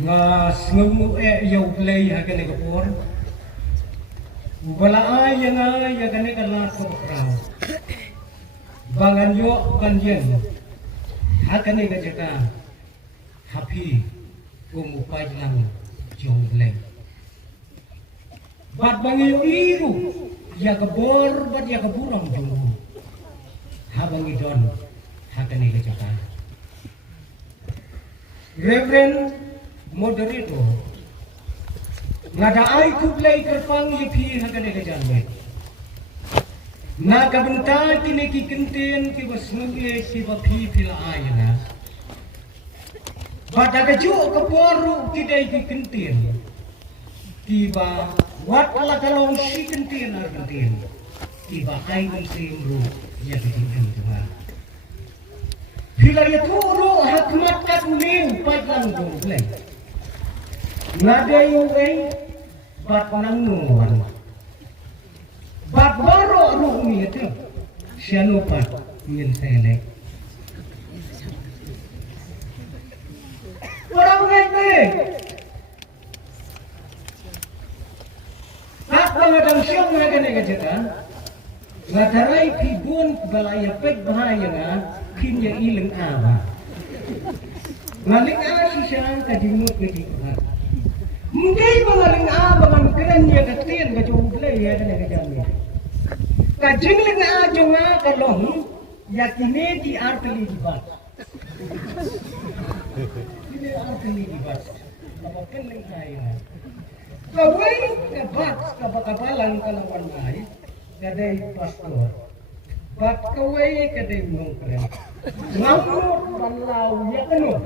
nga sngu yo play hakane kapor wala ay nga yakane kala ko praw bangan yo kanjen hakane ka jaka happy umupay lang jong play bat bangi iru ya kabor bat ya kaburang jong habang idon hakane ka jaka Reverend Moderator ngada ay kublay kerpang yipi hakane kajanme na kabenta kini kikinten ki basnuge ki bapi pila ayana bata kaju kaporu kidai kikinten tiba wat ala kalong si kinten arkanten tiba ay simru ya kikinten tiba pila ya turu hakmat kakuling paglang kublay ngada yung bat nanguan bat baro rumi itu siya lupa ingin selek orang ngete bat pengadang siyang ngagane kajata ngadaray pibun balaya pek bahaya nga kinya ilang awa ngalik si siya kadimut kadimut hindi mangaling abangan keren ya katin ka jublay ya na kajami kajingling ajo nga kalong yakine di arteli di bat ini arteli di bat kapakin lang tayo kaway kabat kapakabalang kalawan ay kaday pastor bat kaway kaday mong keren ngamut panlaw ya kano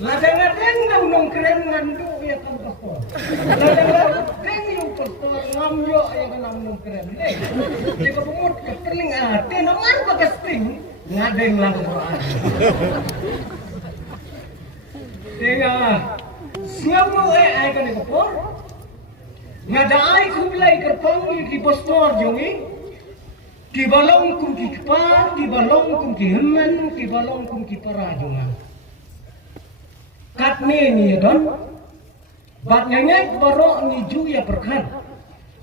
ladang-ladang na unong keren ngandu ya kan pastor ladang-ladang yung pastor ngamyo ya kan unong keren di kabungot keperling ate naman bagasting ngadeng lang doaan kaya siap mo ay kan pastor ngadaay kublay kerpangi di pastor jongi di balong kum ki kepar, di balong kum ki hemen, di balong kum ki parajongan. Katne ni don, bat nyanyai barok ni ju ya perkan.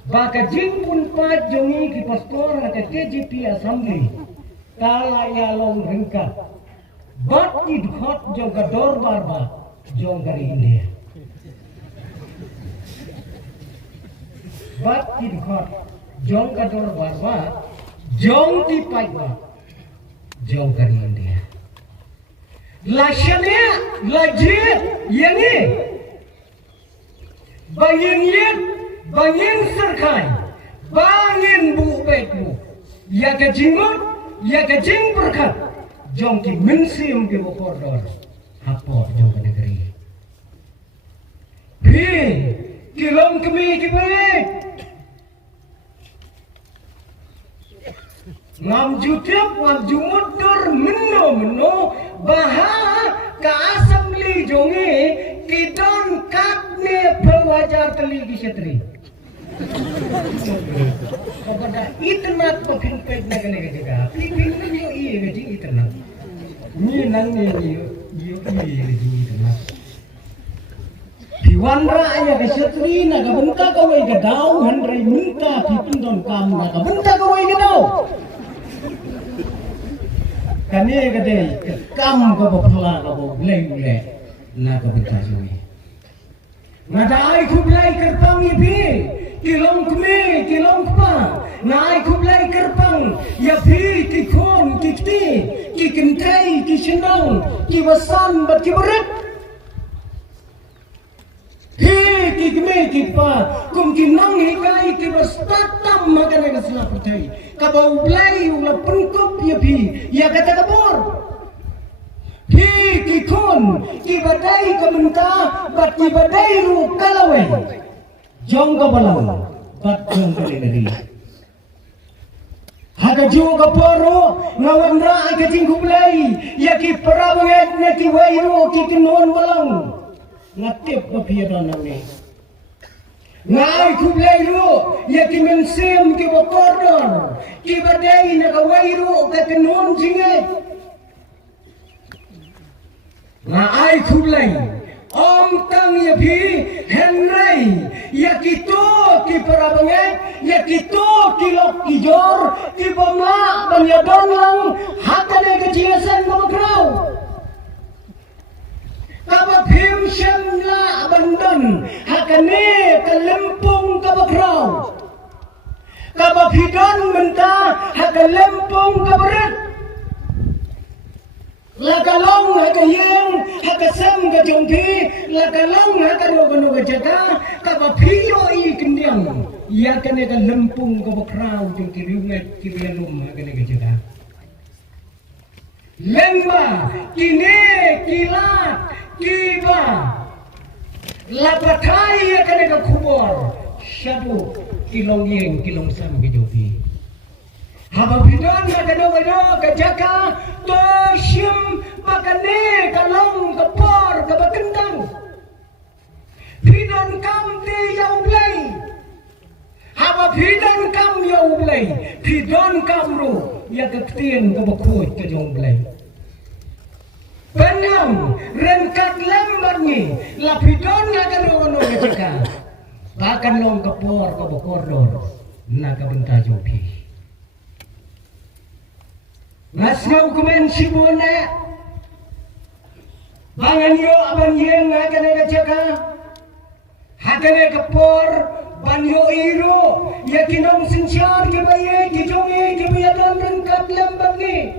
Baka jing pun pat jongi ki pastor na KJP Assembly. Kala ya long ringka. Bat ki dhot jong kador barba jong kari India. Bat ki dhot jong kador barba jong di pagba jong kari India lasanya lajit yani bangin serkai bangin bu baikmu ya ke jingut ya ke jing berkat jong ki mensim ke bokordor apa jong ke negeri bi kilong kemi kibek ngam jutip ngam jumudur meno baha ka assembly jonge kidon katne pewajar teli gisatri kepada itnat pepin pek nagane jaga pipin yo iye gaji itnat ni nang ni yo iye gaji itnat Piwanra aya gisatri naga benta kawai gadau handrai minta pipin don kam naga benta kawai gadau kami kade kam ko bapala ko bleng na ko bitasui ngada ai kublai kerpang ibi kilong kme kilong pa na ai kublai kerpang ya bi tikon kikti kikentai kisendang kiwasan bat kiberat kikme kipa kum kinang hikai kibastatam magana kasla pertai kabau blai ula pengkop ya bi ya kata kabor kikon kibadai kamenta bat kibadai ru kalawe jong kabalang bat jong kali haka jiwa kaporo ngawan ra ka tinggu blai ya ki parawanget na ki wairu ki kinon walang ngatip papiya donang ni ngai kublai ru ya ki men sem ki bokordor ki badai na kawai ru ka kenon jingai ngai kublai om tang ya bi henrai ya kito ki parabangai ya kito ki lok ki jor ki bama ban ya don lang hakane ke jiasan ko krau kaba phim shamla bandon hakane ke lempung kaba krau kaba phidon menta haka lempung kaba ret lakalong haka yeng haka sam ka jongki lakalong haka no ka jaga kaba phiyo I kendiang ya kane ka lempung kaba krau jongki riungat ki belum haka ne ka jaga lemba kine kilat kiba lapatai ya kane ka khubor shadu kilong yeng kilong sam ke jopi haba bidon ya kado ka jaka to shim pakane kalong kapor ka bakendang bidon kam te yau blai haba bidon kam yau blai bidon kam ro ya ketien ka bakoi ka jong blai Penyam rengkat lembar ni lapidon na kano ka jaka bahkan long kapor ka bakordor na ka benta jopi Nasau kumen sibuna bangan yo aban yeng hakane ka jaka hakane ka por ban yo iro ya kinong sinsyar ke baye ki jonge ki biadan rengkat lembang ni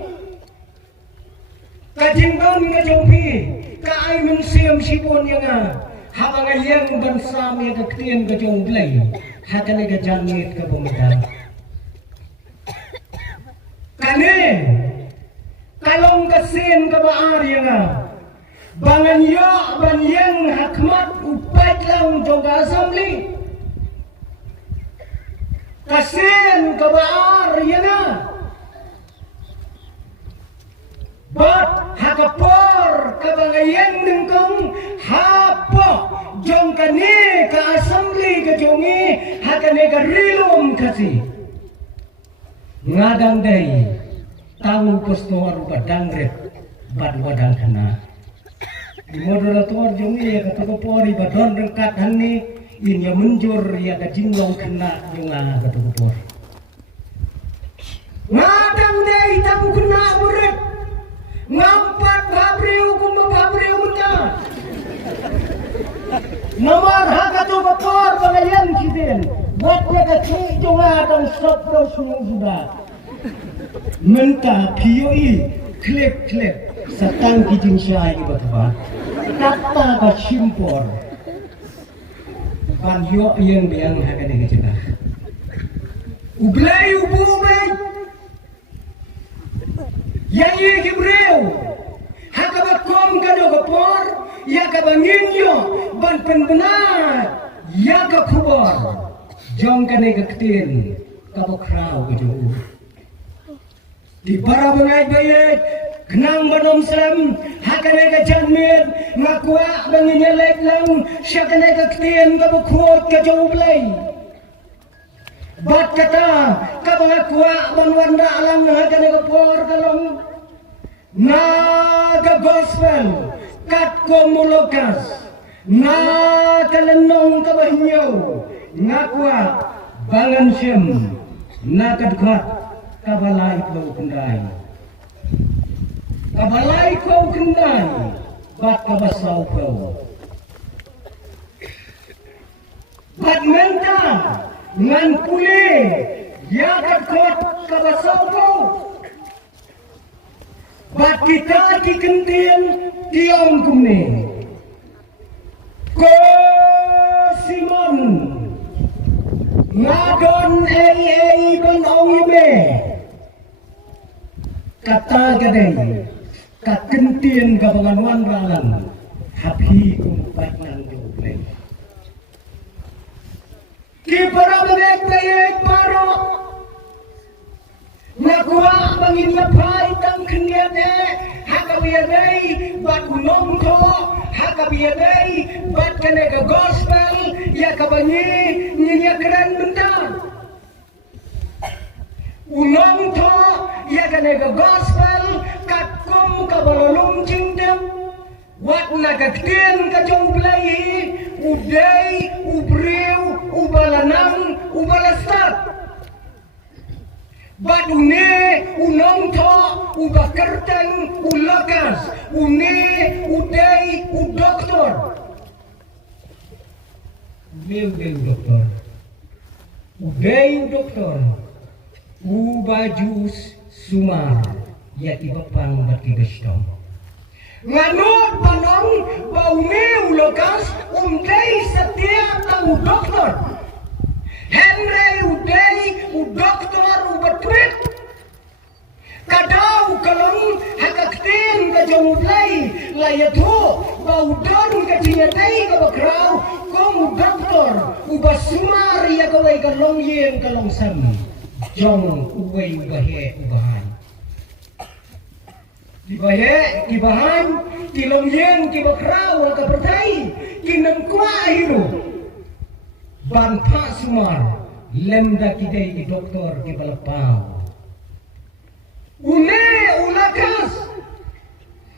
ka jinggon ka jompi ka ay men siam sibun yang habang ayeng ban sam ya ka ktien ka jong blai hakane ka jangit ka pemedang kane kalong kasin ka baar yang bangan yo ban yang hakmat upat lang joga assembly kasin ka baar yang bat hakapor ka bangayang nengkong hapo jong kane ka assembly ka jongi hakane ka rilom kasi ngadang day tahu postor badang red bad wadang kena di moderator jongi ya kata pori badon rengkat hani inya menjur ya ka jinglong kena jonga kata por ngadang day tahu kena murid ngampat babriu kumba babriu muda nomor hakatu por palayan kiden buat ya ka jonga dong sop dong sudah Menta POE klip satang kijing syai iba kata ka simpor ban yo yang biang hakane ke jeba ublay ubumay yayi kibreu hakabat kom kado kapor ya kabanginyo ban penbenar ya ka kubor jong kane ke ketin kabokrau ke jong di para bengai bayet kenang banom selam hakane ka janmir ngakwa banginya lek lang syakane ka ktien ka bukhot ka jaublay bat kata ka bangakwa banwanda alang hakane ka por kalong na ka gospel kat komolokas na kalenong ka bahinyo ngakwa bangan syem na kadkat kabalai kau kendai bat kabasau kau bat menta ngan kule ya kadkot kabasau kau bat kita dikentien tiong kumne ko Simon ngadon ei ban ongibe kata gadai kakentien kabangan ralan hapi kumpat nang joblay ki para bagay paro nakuha bangin yapai tang kenyate haka wiyaday bat unom ko haka kabiadai bat kanega gospel ya kabanyi nyinya keren bentang unong to ya kanega gospel katkom kabalalung jingdem wat nakaktin kajong play uday ubriw ubalanang ubalastat bat une unong to ubakerteng ulakas une uday udoktor uday udoktor uday udoktor ubajus sumar ya ibapang batibestong nganot panong baune ulokas uday setiap tahu doktor Henry uday udoktor ubatwit kadau kalong hakaktin ka jomplay layatu baudon ka jinatay ka bakraw kung doktor ubasumar ya kaway kalong yen kalong sam jong uway ubahe ubahan dibahe dibahan kilong yen kibakraw ka pertay kinangkwa hiro Banpa sumar lemda kidai di doktor di balapau une ulakas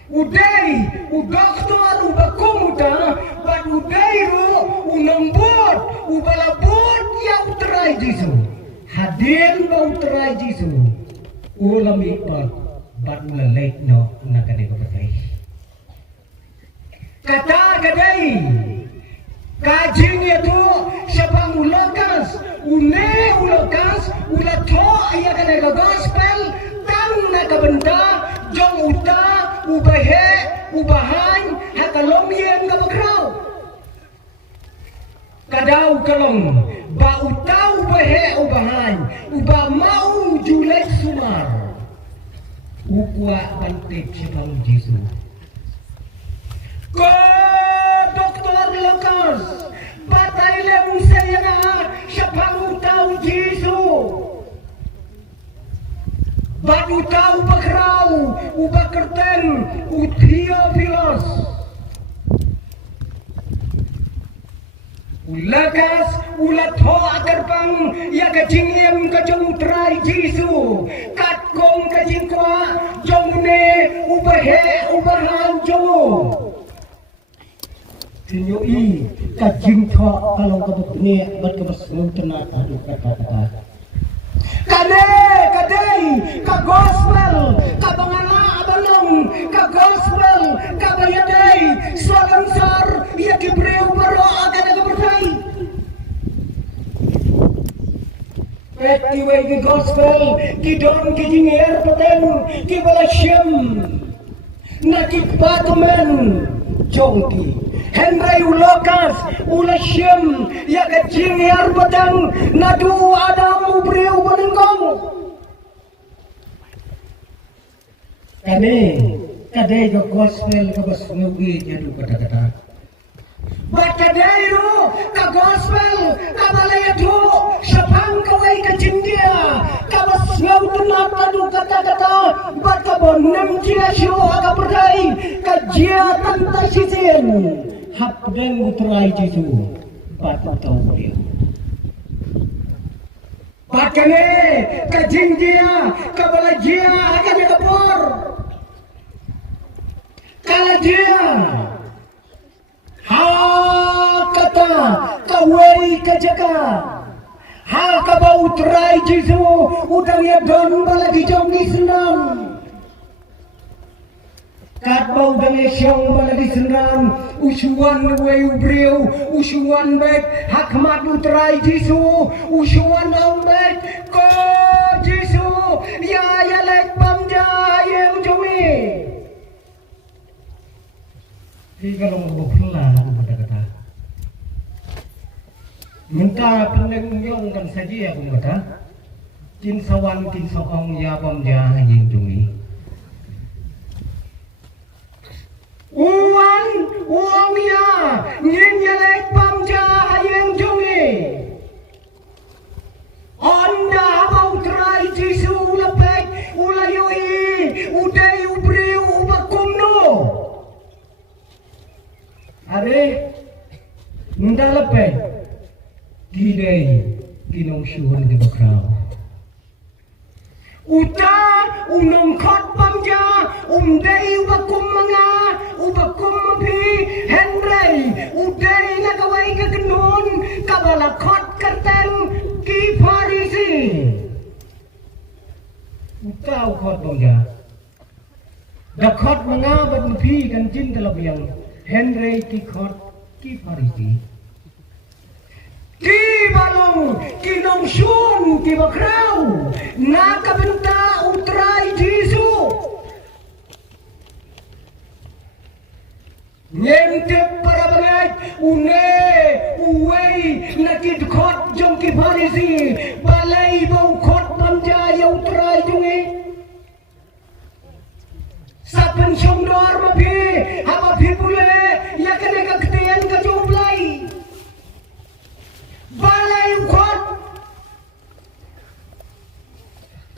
udai udoktor ubakumuta bat udai ro unambot ubalabot ya utrai jisu hadir ba utrai jisu ulam ipat bat ulalek no nakade kapatai kata kadai kajing itu siapang ulokas une ulokas ulato ayah kanega gospel tang nakabenda jong uta ubahe ubahan hakalom yen kabakraw kadau kalong ba uta ubahe ubahan uba mau julek sumar ukwa bantip siapang jisu ko doktor lokas patay lang saya na siapang utaw Jisu bat utaw bakraw ubakerten utiofilos ulakas ulatho akarpang ya kajingiem kajong utray Jisu katkong kajingkwa jongne ubahe ubahan jongo Tinyoi kajing tho kalau kabukne bat kabasnung tenat adu kata-kata. Kadai ka gospel ka bangala abalong ka gospel ka bayadai swalansar ya kibreu baro agad bertai. Etiway ki gospel ki don ki jinger paten ki balasyam nakipatumen jongti Henry ulokas ulasyam ya kajing yar batang nadu adam ubriu balengkong kadai ka gospel ka basnugi jadu kata-kata bat kadai ro ka gospel ka balayadu syapang kawai ka jindia ka basngau tunat adu kata-kata bat ka bonem jia syo aga perdai ka jia tanta sisen hapdeng utrai Jisu bat tau dia bat kene kajing dia kabala dia agak kapor kala dia ha kata kawai kajaga ha kabau utrai Jisu udang ya don balagi jong di senam kat bau dengan syong baladi senam usuan way ubriu usuan bet hakmat utrai Jisu usuan ombet ko Jisu ya lek pamja yang jumi tiga long bukla kata-kata minta penengyong kan saja aku kata tin sawan tin saong ya pamja yang jumi uang ya nyelek pamja hayang jongi onda bau trai Jisu lepek ulayoi udai ubriu ubakumno Ndalape gidei ginong syuhun di bakrao uta unong khot pamja dei wakum mga ubakum mapi henrei udei nakawai kagenun kabala khot kerten ki farisi uta khot pamja da khot mga bat mapi kan jin talabyang henrei ki khot ki farisi ki balong ki nong syun ki bakrao nakabenta utrai Jesu nyente para bangai une uwei nakid khot jong ki farisi balai bau khot pamja ya utrai jungi sapen syongdor mapi haba pule ya kene ka ketian ka jumlai balai khot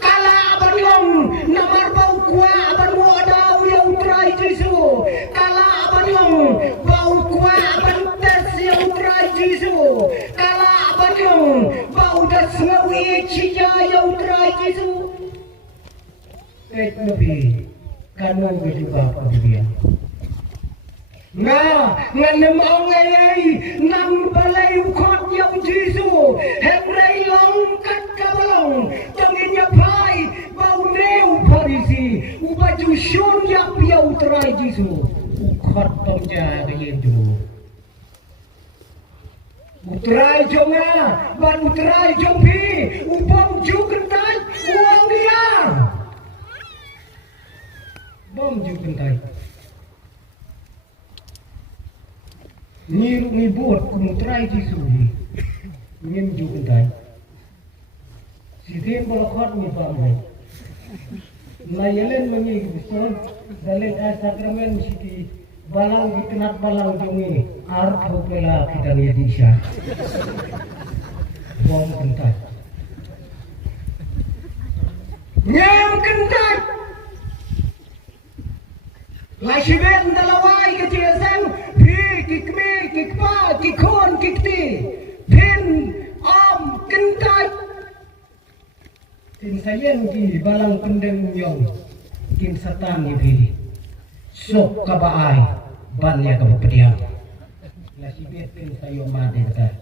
kala abarlong namar bau kwa abar modau ya utrai Jesu kala abarlong bau kwa abar tes ya utrai Jesu kala abarlong bau das ngawi cia ya utrai Jesu nabi kanu juga apa dia Nga nganem ongai nam balai khot yau Jesu hemrei long kat kabalong tanginya pai bau neu farisi ubaju syun yak yau terai Jesu khot pamja kayen ju utrai jonga ban utrai jongpi ubong ju kentai uang dia bom ju kentai Niru ni buat kumutrai Jesu ni juga tai. Sidin balakot ni pamai. Layalen mengi bisol dalen sakramen siti balang dikenat balang jongi art hopela kita ni disha. Bom kentai. Nyam kentai. Lashiben dalawai keciasan kikme kikpa kikon kikti pin om kentai tin sayen ki balang pendeng yong kin satan ni bi sok kabaai ban ya kabapediang la sibet tin sayo mate kata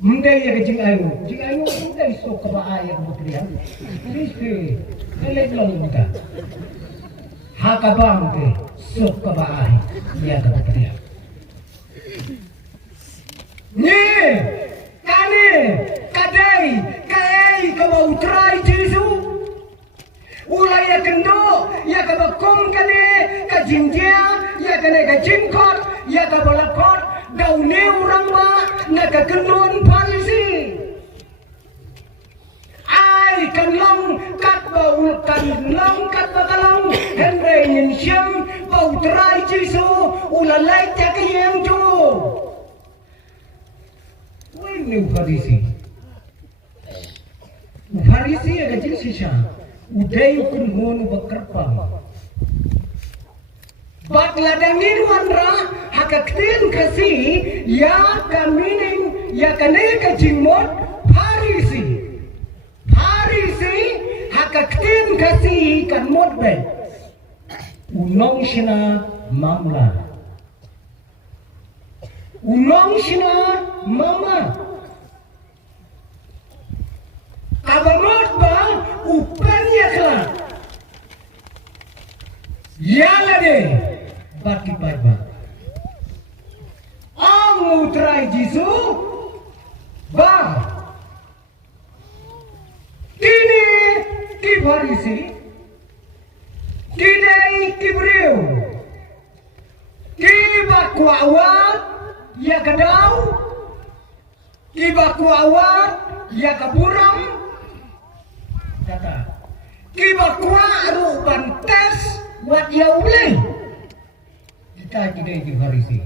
mundai ya jing ayu mundai sok kabaai ya kabapediang biske kelek long muta hakabang te sok kabaai ya kabapediang ni kane kadai kai kabau trai Jesu ulai ya kendo ya kabakom kane kajingia ya kane kajingkot ya kabalakot daune orang ba na kakenun farisi ai kan long kat bau kan long kat bakalong henre yin syam bau trai Jesu ulalai tak yang tu ni Farisi ada jenis sisa udai ukun honu bakerpang bat ladang nirwandra hakaktin kasih ya kamining ya kanel kajimot Farisi hakaktin kasih kan modbe unong sina mamla unong sina mama kabarot ba upanya kala yala de baki ba ang utrai Jesu ba kini ki Farisi kidai kibreu ki bakwawat ya kadau ki bakwawat ya kaburam kata kibakwa aru bantes wat yaule kita kidai di Farisi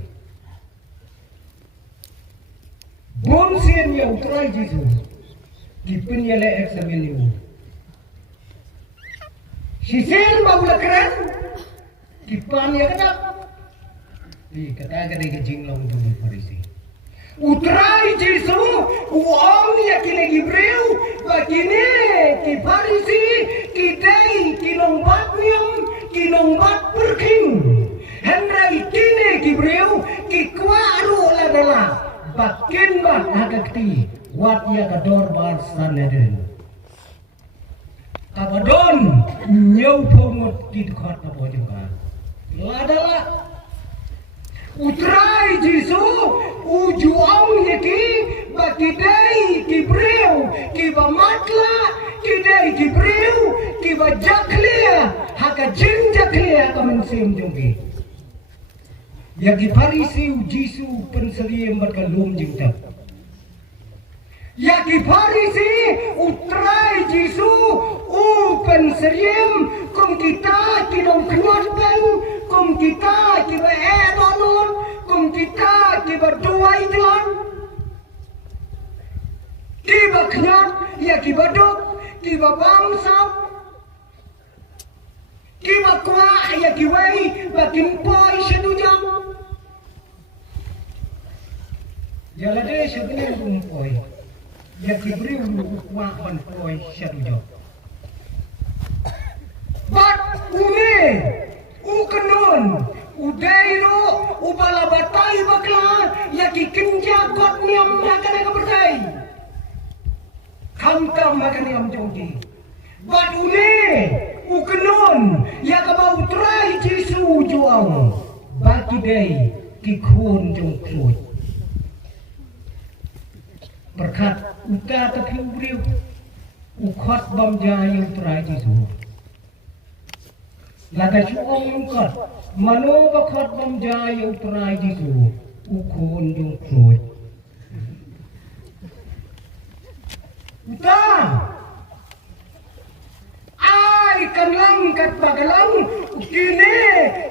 bonsen ya utrai Jesu dipenyele eksamen itu sisen baula keren dipan ya kadap Di kata ke jinglong tu di Farisi. Utrai Jesu, uang ya kini Gibril, begini ki Farisi, ki dai, ki lombat niam, ki lombat berking. Hendrai kini Gibril, ki kuaru adalah bakin bat hagakti, wat ya kador bar sanadin. Kabadon nyau pungut di dekat apa juga. Adalah Utrai Jesu ujuang yaki bakidai Gibril kiba matla kidai Gibril kiba jaklia haka jin jaklia kamen sim jongki yaki Farisi Jesu penseliam berkalum jingtap yaki Farisi utrai Jesu penseliam kum kita kidong kenyotkan kum kita kiba edonun kum kita kiba duai jalan kiba kenyot ya kiba duk kiba bangsa kiba kuah ya kiwai bakin poi satu jam jalan deh sebenarnya rumpoi ya kibri kuah on poi satu jam bat ukenon udairo ubalabatai bakla yaki kinja kot niam makane kabertai kamtam makane am jongki bat ukenon yakaba utrai Jesu juang baki dei kikun jong klot berkat uta tapi ubriu ukot bam jaya utrai Jesu Lada cuong lungkot, mano bakot mamjaya utrai Jesu, ukun yung kroy. Uta! Ay, kanlang kat bagalang, kini,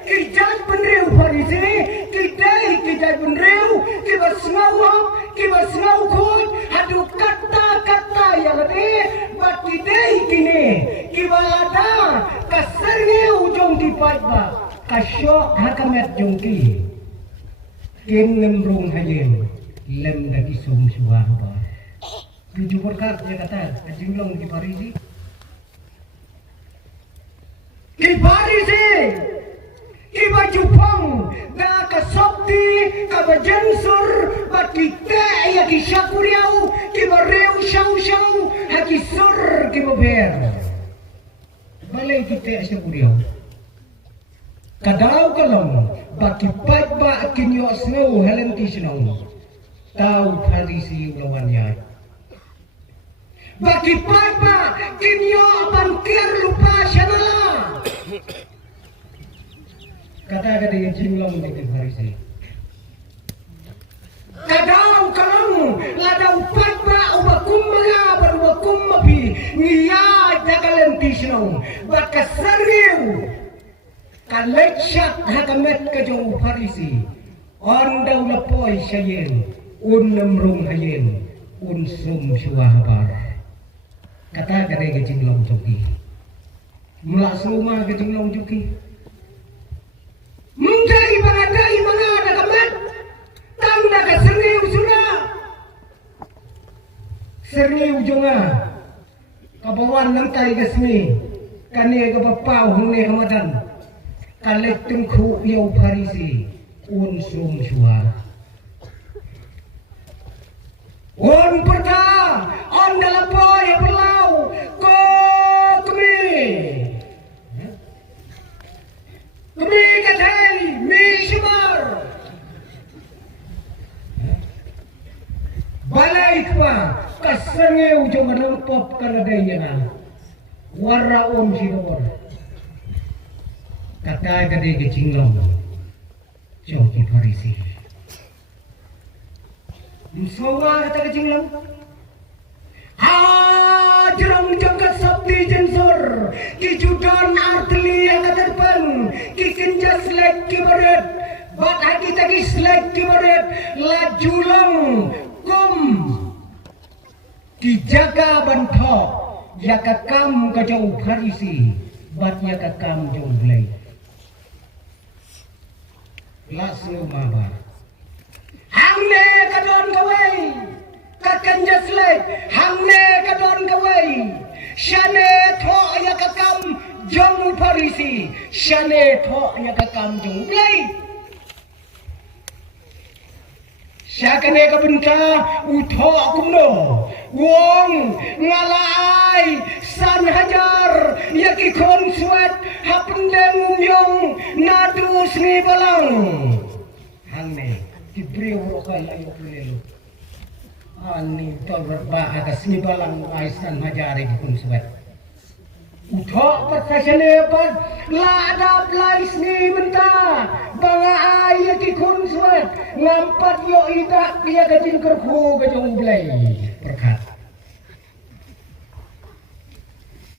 kijat penriu Farisi, kijat penriu, kibas ngau kot, hadu kata yang ade, bat kidai kini, kibalada, kasarnya ujung dipat ba, kasyok hakamet jongki, kem ngemrung hayem, lem dagi sum suah ba. Tujuh berkat dia kata, jinglong di Farisi. Ki Farisi, ki bajupang, da kasopti, kabajensur, bat kita ya ki syakuriau, ki bareu syau, haki sur ki baber. Balai kita syakuriau. Kadau kalong, baki ba kinyo snow helen tisnong. Tau Farisi ulawannya. Bagi papa kinyo abangkir lupa syana. Kata dengan jinglong di Farisi. Kadau kalong ladau papa ubakum mga barubakum mapi niya jagalan tisnong. Baka sariw kaletsyak hakamet kajong Farisi. Ondaw na po'y sayen unamrong hayen unsum suwahabar. Kata kadai ke jinglong joki mulak suma ke jinglong joki mendai mana ada kamat tanda ke seriu sudah seriu jonga kabawan nantai ke sini kane ke bapau hune hamadan kalek tengku yau Farisi unsum suara on perta on dalam poy berlau ko kemi katai mi shimar balai kwa kasenge ujung rampop kaladayana warra on sidor kata kade ke jinglong joki Farisi Musawa kata ke jinglong Jerong jangkat sabdi jensor ki judan arteli yang terpan ki kenja selek ki baret bat haki tagi selek ki baret lajulang kum ki jaga bantok ya kakam kajau Farisi bat ya kakam jong belai Langsung mabar. Hamne kadon kawai, kakan jaslek. Hamne kadon kawai. Shane tho ya kakam jong parisi. Shane tho ya kakam jong play. Syakane kabenta utho kumno. Wong ngalai san hajar yaki kon suat hapendeng umyong nadu sni balang. Hangne diberi urokai ayo kulelu. Ani torba atas sni balang aisan hajar yaki kon suat. Utho pertasane pad ladap lais ni benta banga ay yaki kon suat ngampat yo idak dia kajin kerku kajong blay perkat.